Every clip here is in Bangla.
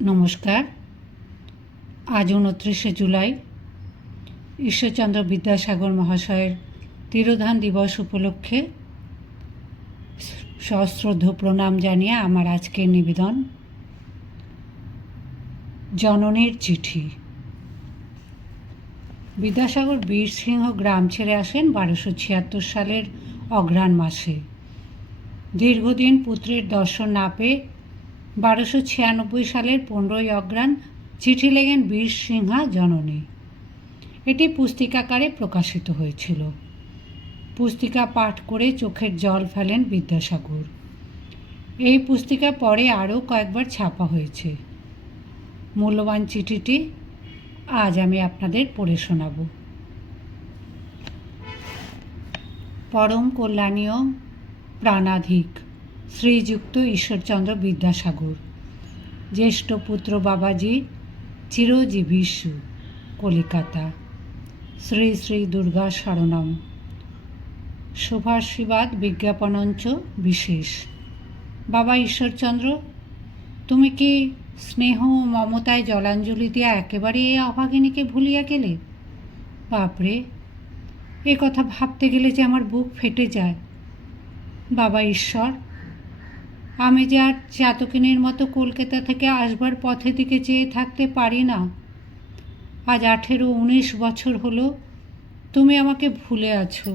নমস্কার। আজ 29শে জুলাই ঈশ্বরচন্দ্র বিদ্যাসাগর মহাশয়ের তিরোধান দিবস উপলক্ষে সশ্রদ্ধ প্রণাম জানিয়ে আমার আজকের নিবেদন। জননীর চিঠি। বিদ্যাসাগর বীরসিংহ গ্রাম ছেড়ে আসেন 1276 সালের অঘ্রাণ মাসে। দীর্ঘদিন পুত্রের দর্শন না পেয়ে 1296 সালের 15ই অঘ্রাণ চিঠি লেখেন বীরসিংহা জননী। এটি পুস্তিকাকারে প্রকাশিত হয়েছিল। পুস্তিকা পাঠ করে চোখের জল ফেলেন বিদ্যাসাগর। এই পুস্তিকা পরে আরও কয়েকবার ছাপা হয়েছে। মূল্যবান চিঠিটি আজ আমি আপনাদের পড়ে শোনাব। পরম কল্যাণীয় প্রাণাধিক শ্রীযুক্ত ঈশ্বরচন্দ্র বিদ্যাসাগর, জ্যেষ্ঠ পুত্র বাবাজি, চিরজীবিষু, কলিকাতা। শ্রী শ্রী দুর্গা শরণম। শুভাশীর্বাদ বিজ্ঞাপনঞ্চ বিশেষ। বাবা ঈশ্বরচন্দ্র, তুমি কি স্নেহ ও মমতায় জলাঞ্জলি দিয়া একেবারে এই অভাগিনীকে ভুলিয়া গেলে? বাপরে, এ কথা ভাবতে গেলে যে আমার বুক ফেটে যায়। বাবা ঈশ্বর, আমি যে আর চাতকিনীর মতো কলকাতা থেকে আসবার পথে দিকে চেয়ে থাকতে পারি না। আজ 18-19 বছর হলো তুমি আমাকে ভুলে আছো।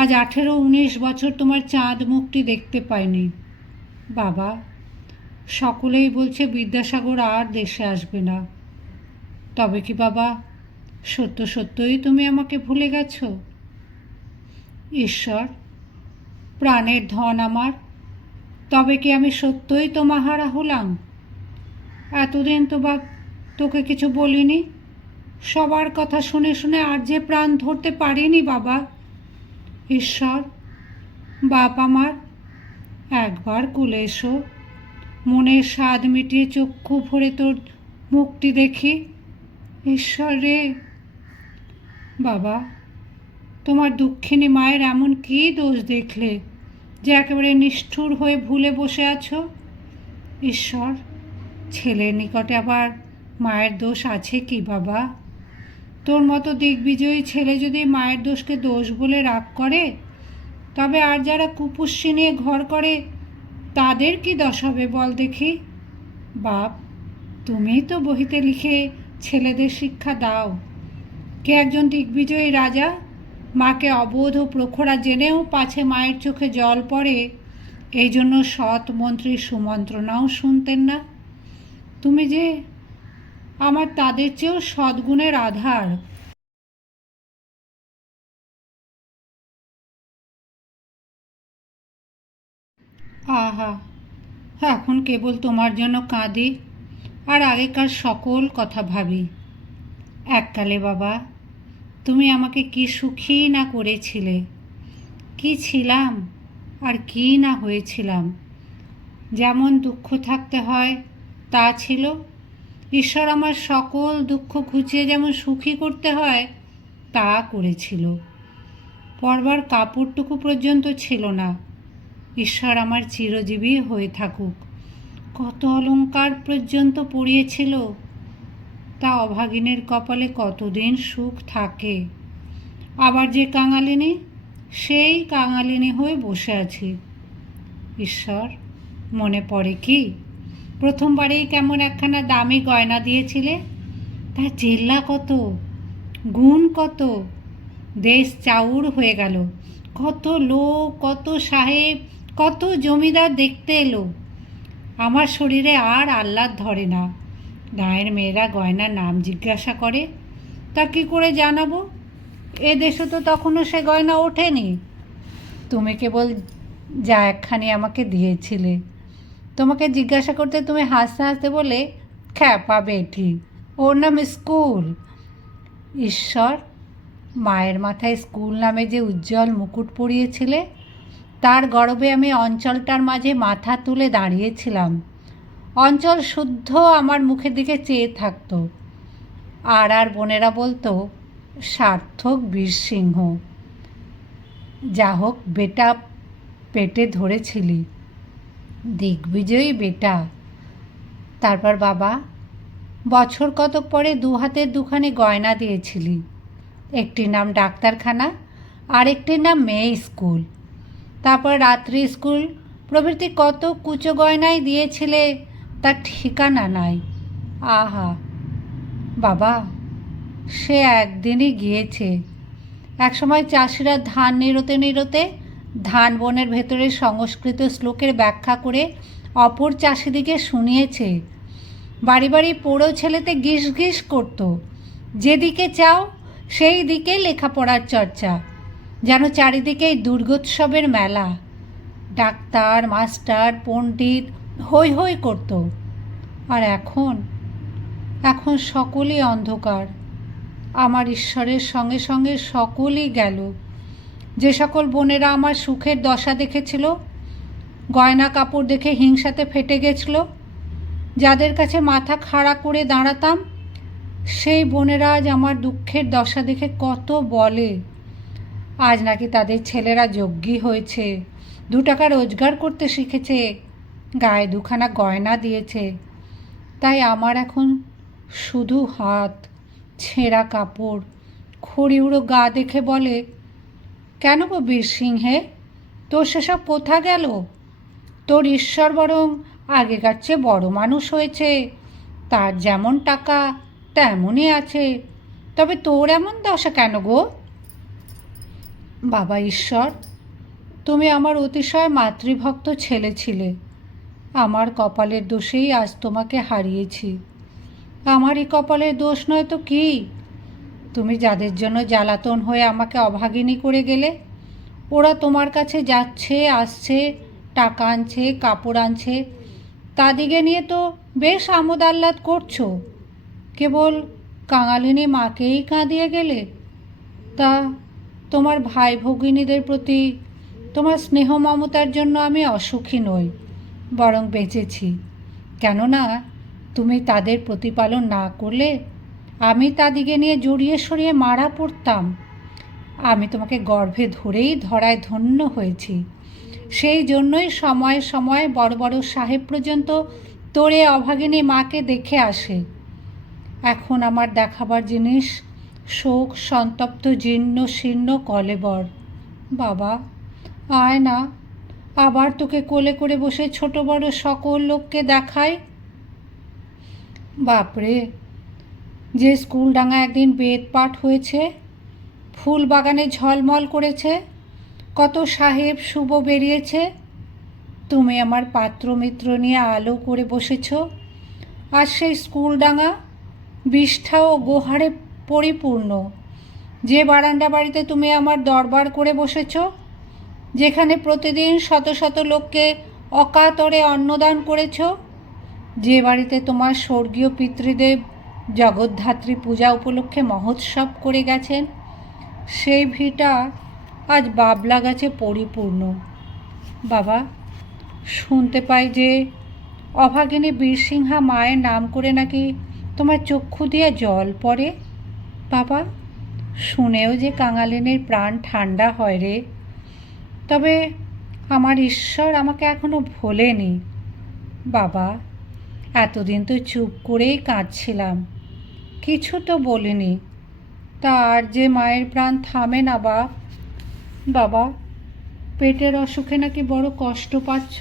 আজ 18-19 বছর তোমার চাঁদ মুখটি দেখতে পাইনি। বাবা, সকলেই বলছে বিদ্যাসাগর আর দেশে আসবে না। তবে কি বাবা সত্য সত্যই তুমি আমাকে ভুলে গেছো? ঈশ্বর, প্রাণের ধন আমার, তবে কি আমি সত্যই তোমাহারা হলাম? এতদিন তো বা তোকে কিছু বলিনি। সবার কথা শুনে শুনে আর যে প্রাণ ধরতে পারিনি বাবা। ঈশ্বর, বাপ আমার, একবার কুলে এসো। মনের স্বাদ মিটিয়ে চক্ষু ভরে তোর মুখটি দেখি। ঈশ্বর রে। বাবা, তোমার দুঃখিনী মায়ের এমন কী দোষ দেখলে যে একেবারে নিষ্ঠুর হয়ে ভুলে বসে আছো? ঈশ্বর, ছেলের নিকটে আবার মায়ের দোষ আছে কি বাবা? তোর মতো দিগ্বিজয়ী ছেলে যদি মায়ের দোষকে দোষ বলে রাগ করে, তবে আর যারা কুপুষ্যি নিয়ে ঘর করে তাদের কি দশা হবে বল দেখি? বাপ, তুমিই তো বহিতে লিখে ছেলেদের শিক্ষা দাও। কে একজন দিগ্বিজয়ী রাজা মাকে অবোধ ও প্রখরা জেনেও পাছে মায়ের চোখে জল পড়ে, এই জন্য সৎ মন্ত্রীর সুমন্ত্রণাও শুনতেন না। তুমি যে আমার তাদের চেয়েও সদ্গুণের আধার। আহা, এখন কেবল তোমার জন্য কাঁদি আর আগেকার সকল কথা ভাবি। এককালে বাবা তুমি আমাকে কি সুখী না করেছিলে, কি ছিলাম আর কি না হয়েছিলাম। যেমন দুঃখ থাকতে হয় তা ছিল। ঈশ্বর আমার সকল দুঃখ ঘুচিয়ে যেমন সুখী করতে হয় তা করেছিল। পরবার কাপড়টুকু পর্যন্ত ছিল না। ঈশ্বর আমার চিরজীবী হয়ে থাকুক। কত অলংকার পর্যন্ত পরিয়েছিল, তা অভাগিনীর কপালে কতদিন সুখ থাকে। আবার যে কাঙালিনী, সেই কাঙালিনী হয়ে বসে আছি। ঈশ্বর, মনে পড়ে কি প্রথমবারেই কেমন একখানা দামি গয়না দিয়েছিলে? তার জেল্লা কত, গুণ কত! দেশ চাউর হয়ে গেল। কত লোক, কত সাহেব, কত জমিদার দেখতে এলো। আমার শরীরে আর আহ্লাদ ধরে না। গাঁয়ের মেয়েরা গয়নার নাম জিজ্ঞাসা করে, তা কী করে জানাবো? এ দেশে তো তখনও সে গয়না ওঠেনি। তুমি কেবল যা একখানি আমাকে দিয়েছিলে। তোমাকে জিজ্ঞাসা করতে তুমি হাসতে হাসতে বলে, খ্যাপা বেটি, ওর নাম স্কুল। ঈশ্বর, মায়ের মাথায় স্কুল নামে যে উজ্জ্বল মুকুট পরিয়েছিলে, তার গর্বে আমি অঞ্চলটার মাঝে মাথা তুলে দাঁড়িয়েছিলাম। অঞ্চল শুদ্ধ আমার মুখের দিকে চেয়ে থাকত। আর বোনেরা বলতো, সার্থক বীরসিংহ। যা হোক বেটা, পেটে ধরেছিলি, দিগ্বিজয়ী বেটা। তারপর বাবা, বছর কতক পরে 2 হাতের 2খানি গয়না দিয়েছিলি। একটির নাম ডাক্তারখানা, আরেকটির নাম মেয়ে স্কুল। তারপর রাত্রি স্কুল প্রভৃতি কত কুচো গয়নাই দিয়েছিলে, তার ঠিকানা নাই। আহা বাবা, সে একদিনই গিয়েছে। একসময় চাষিরা ধান নিড়োতে নিড়োতে ধান বনের ভেতরে সংস্কৃত শ্লোকের ব্যাখ্যা করে অপর চাষিদিকে শুনিয়েছে। বাড়ি বাড়ি পোড়ো ছেলেতে গিস গিস করত, যেদিকে চাও সেই দিকে লেখাপড়ার চর্চা, যেন চারিদিকেই দুর্গোৎসবের মেলা। ডাক্তার মাস্টার পণ্ডিত হৈ হৈ করত। আর এখন এখন সকলই অন্ধকার। আমার ঈশ্বরের সঙ্গে সঙ্গে সকলই গেল। যে সকল বোনেরা আমার সুখের দশা দেখেছিল, গয়না কাপড় দেখে হিংসাতে ফেটে গেছিল, যাদের কাছে মাথা খাড়া করে দাঁড়াতাম, সেই বোনেরা আজ আমার দুঃখের দশা দেখে কত বলে। আজ নাকি তাদের ছেলেরা যোগ্যী হয়েছে, 2 টাকা রোজগার করতে শিখেছে, গায়ে 2খানা গয়না দিয়েছে। তাই আমার এখন শুধু হাত, ছেঁড়া কাপড়, খড়িউড়ো গা দেখে বলে, কেন গো বীরসিংহে, তোর সেসব কোথা গেল? তোর ঈশ্বর বরং আগেকার চেয়ে বড় মানুষ হয়েছে, তার যেমন টাকা তেমনই আছে, তবে তোর এমন দশা কেন গো? বাবা ঈশ্বর, তুমি আমার অতিশয় মাতৃভক্ত ছেলে ছিলে। আমার কপালের দোষেই আজ তোমাকে হারিয়েছি। আমারই কপালের দোষ নয় তো কি? তুমি যাদের জন্য জ্বালাতন হয়ে আমাকে অভাগিনী করে গেলে, ওরা তোমার কাছে যাচ্ছে আসছে, টাকা আনছে কাপড় আনছে, তাদিগে নিয়ে তো বেশ আমোদ আহ্লাদ করছো। কেবল কাঙালিনী মাকেই কাঁদিয়ে গেলে। তা তোমার ভাই ভগিনীদের প্রতি তোমার স্নেহ মমতার জন্য আমি অসুখী নই, বরং বেঁচেছি। কেননা তুমি তাদের প্রতিপালন না করলে আমি তাদিগে নিয়ে জড়িয়ে সরিয়ে মারা পড়তাম। আমি তোমাকে গর্ভে ধরেই ধরায় ধন্য হয়েছি। সেই জন্যই সময়ে সময়ে বড় বড় সাহেব পর্যন্ত তোরে অভাগিনী মাকে দেখে আসে। এখন আমার দেখাবার জিনিস শোক সন্তপ্ত জীর্ণ শীর্ণ কলেবর। বাবা আয় না, আবার তোকে কোলে করে বসে ছোট বড় সকল লোককে দেখাই। বাপরে, যে স্কুলডাঙা একদিন বেদ পাঠ হয়েছে, ফুল বাগানে ঝলমল করেছে, কত সাহেব শুভ বেরিয়েছে, তুমি আমার পাত্র মিত্র নিয়ে আলো করে বসেছ। আর সেই স্কুলডাঙা বিষ্ঠা ও গোহারে পরিপূর্ণ। যে বারান্দা বাড়িতে তুমি আমার দরবার করে বসেছ, যেখানে প্রতিদিন শত শত লোককে অকাতরে অন্নদান করেছ, যে বাড়িতে তোমার স্বর্গীয় পিতৃদেব জগদ্ধাত্রী পূজা উপলক্ষে মহোৎসব করে গেছেন, সেই ভিটা আজ বাবলা গাছে পরিপূর্ণ। বাবা, শুনতে পাই যে অভাগিনী বীরসিংহা মায়ের নাম করে নাকি তোমার চক্ষু দিয়ে জল পড়ে। বাবা, শুনেও যে কাঙালিনীর প্রাণ ঠান্ডা হয় রে। তবে আমার ঈশ্বর আমাকে এখনো ভোলেনি। বাবা, এতদিন তো চুপ করেই কাঁদছিলাম, কিছু তো বলিনি। তা আর যে মায়ের প্রাণ থামে না বাপ। বাবা, পেটের অসুখে নাকি বড় কষ্ট পাচ্ছ,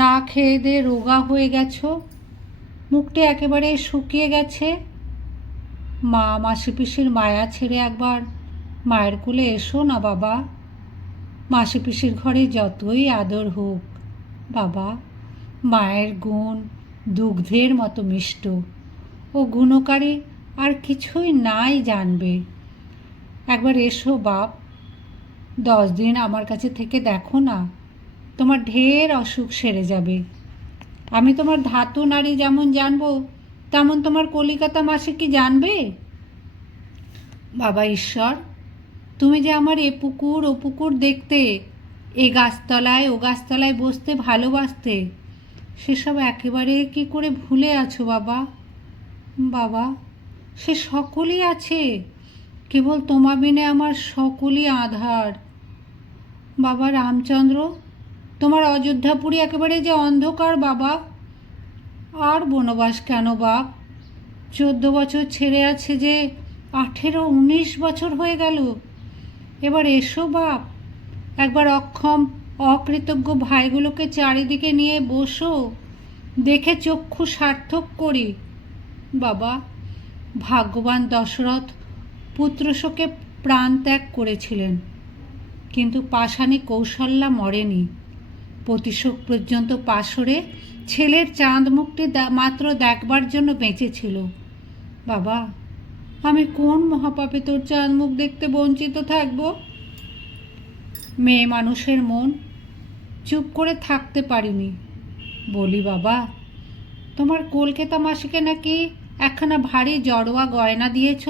না খেয়ে দিয়ে রোগা হয়ে গেছো, মুখটি একেবারে শুকিয়ে গেছে। মা মাসি পিসির মায়া ছেড়ে একবার মায়ের কোলে এসো না বাবা। মাসি পিসির ঘরে যতই আদর হোক, বাবা, মায়ের গুণ দুগ্ধের মতো মিষ্ট, ও গুণকারী আর কিছুই নাই জানবে। একবার এসো বাপ, 10 দিন আমার কাছে থেকে দেখো না, তোমার ঢের অসুখ সেরে যাবে। আমি তোমার ধাতু নারী যেমন জানবো, তেমন তোমার কলিকাতা মাসি কি জানবে? বাবা ঈশ্বর, তুমি যে আমার এ পুকুর ও পুকুর দেখতে, এ গাছতলায় ও গাছতলায় বসতে ভালোবাসতে, সেসব একেবারে কি করে ভুলে আছো বাবা? বাবা, সে সকলই আছে, কেবল তোমা বিনে আমার সকলই আঁধার। বাবা রামচন্দ্র, তোমার অযোধ্যাপুরী একেবারে যে অন্ধকার বাবা। আর বনবাস কেন বাপ? 14 বছর ছেড়ে আছে যে 18-19 বছর হয়ে গেল। এবার এসো বাপ, একবার অক্ষম অকৃতজ্ঞ ভাইগুলোকে চারিদিকে নিয়ে বসো, দেখে চক্ষু সার্থক করি। বাবা, ভাগ্যবান দশরথ পুত্রশোকে প্রাণ ত্যাগ করেছিলেন, কিন্তু পাষাণী কৌশল্যা মরেনি। প্রতিশোক পর্যন্ত পাশরে ছেলের চাঁদ মুখটি মাত্র দেখবার জন্য বেঁচেছিল। বাবা, আমি কোন মহাপাপে তোর চাঁদ মুখ দেখতে বঞ্চিত থাকব? মেয়ে মানুষের মন, চুপ করে থাকতে পারিনি। বলি বাবা, তোমার কলকাতা মাসিকে নাকি একখানা ভারী জড়োয়া গয়না দিয়েছ,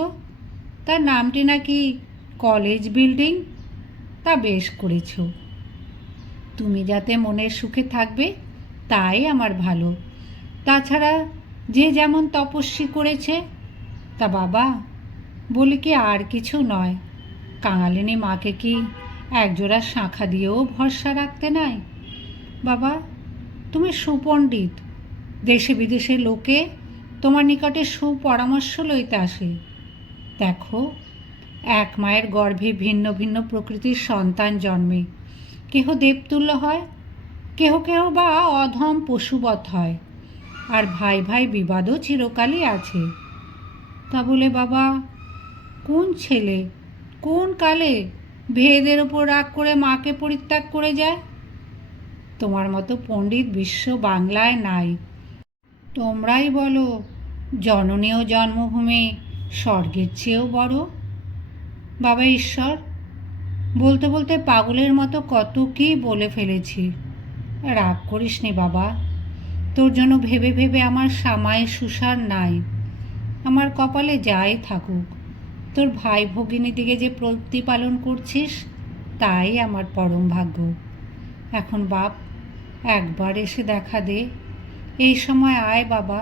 তার নামটি নাকি কলেজ বিল্ডিং। তা বেশ করেছ, তুমি যাতে মনের সুখে থাকবে তাই আমার ভালো। তাছাড়া যে যেমন তপস্বী করেছে। তা বাবা, বলি কি আর কিছু নয়, কাঙালিনী মাকে কি একজোড়া শাঁখা দিয়েও ভরসা রাখতে নাই? বাবা, তুমি সুপণ্ডিত, দেশে বিদেশে লোকে তোমার নিকটে সুপরামর্শ লইতে আসে। দেখো, এক মায়ের গর্ভে ভিন্ন ভিন্ন প্রকৃতির সন্তান জন্মে, কেহ দেবতুল্য হয়, কেহ কেহ বা অধম পশুবৎ হয়, আর ভাই ভাই বিবাদও চিরকালই আছে। তা বলে বাবা, কোন ছেলে কোন কালে ভেদের ওপর রাগ করে মাকে পরিত্যাগ করে যায়? তোমার মতো পণ্ডিত বিশ্ব বাংলায় নাই। তোমরাই বলো জননী ও জন্মভূমি স্বর্গের চেয়েও বড়। বাবা ঈশ্বর, বলতে বলতে পাগলের মতো কত কী বলে ফেলেছি। রাগ করিস নি বাবা, তোর জন্য ভেবে ভেবে আমার সামায় সুসার নাই। আমার কপালে যাই থাকুক, তোর ভাই ভগিনী দিকে যে প্রতিপালন করছিস তাই আমার পরম ভাগ্য। এখন বাপ, একবার এসে দেখা দে। এই সময় আয় বাবা,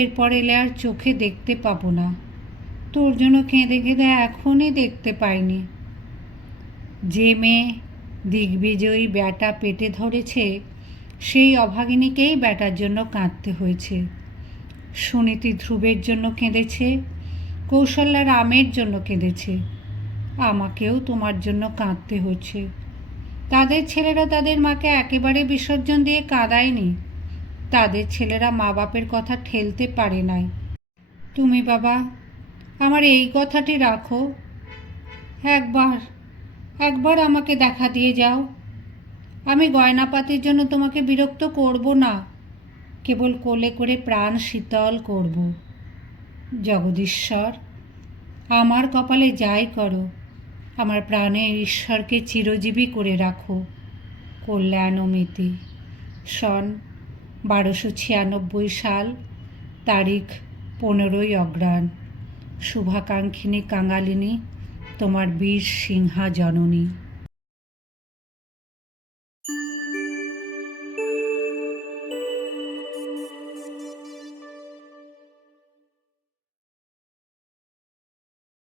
এরপর এলে আর চোখে দেখতে পাবো না। তোর জন্য কেঁদে কেঁদে এখনই দেখতে পাইনি। যে মেয়ে দিগ্বিজয়ী ব্যাটা পেটে ধরেছে, সেই অভাগিনীকেই ব্যাটার জন্য কাঁদতে হয়েছে। সুনীতি ধ্রুবের জন্য কেঁদেছে, কৌশল্যা রামের জন্য কেঁদেছে, আমাকেও তোমার জন্য কাঁদতে হচ্ছে। তাদের ছেলেরা তাদের মাকে একেবারে বিসর্জন দিয়ে কাঁদায়নি, তাদের ছেলেরা মা বাপের কথা ঠেলতে পারে নাই। তুমি বাবা আমার এই কথাটি রাখো, একবার একবার আমাকে দেখা দিয়ে যাও। আমি গয়নাপাতির জন্য তোমাকে বিরক্ত করব না, কেবল কোলে করে প্রাণ শীতল করব। জগদীশ্বর, আমার কপালে যাই করো, আমার প্রাণের ঈশ্বরকে চিরজীবী করে রাখো। কল্যাণমিতি। সন 1296 সাল, তারিখ 15 অগ্রহায়ণ। শুভাকাঙ্ক্ষিনী কাঙালিনী, তোমার বীর সিংহা জননী।